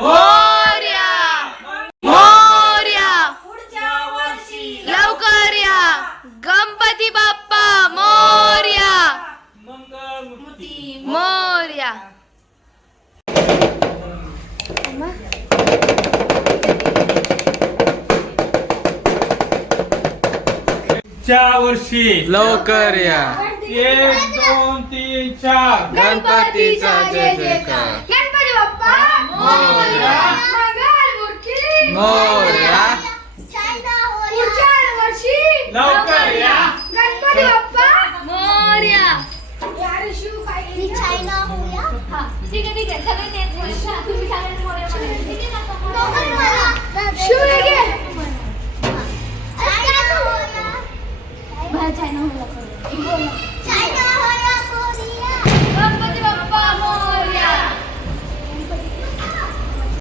मोरया मोरया लवकर या गणपती बाप्पा मोरया मोरया. च्या वर्षी लवकर या 1 2 3 4 गणपतीचा जय जयकार.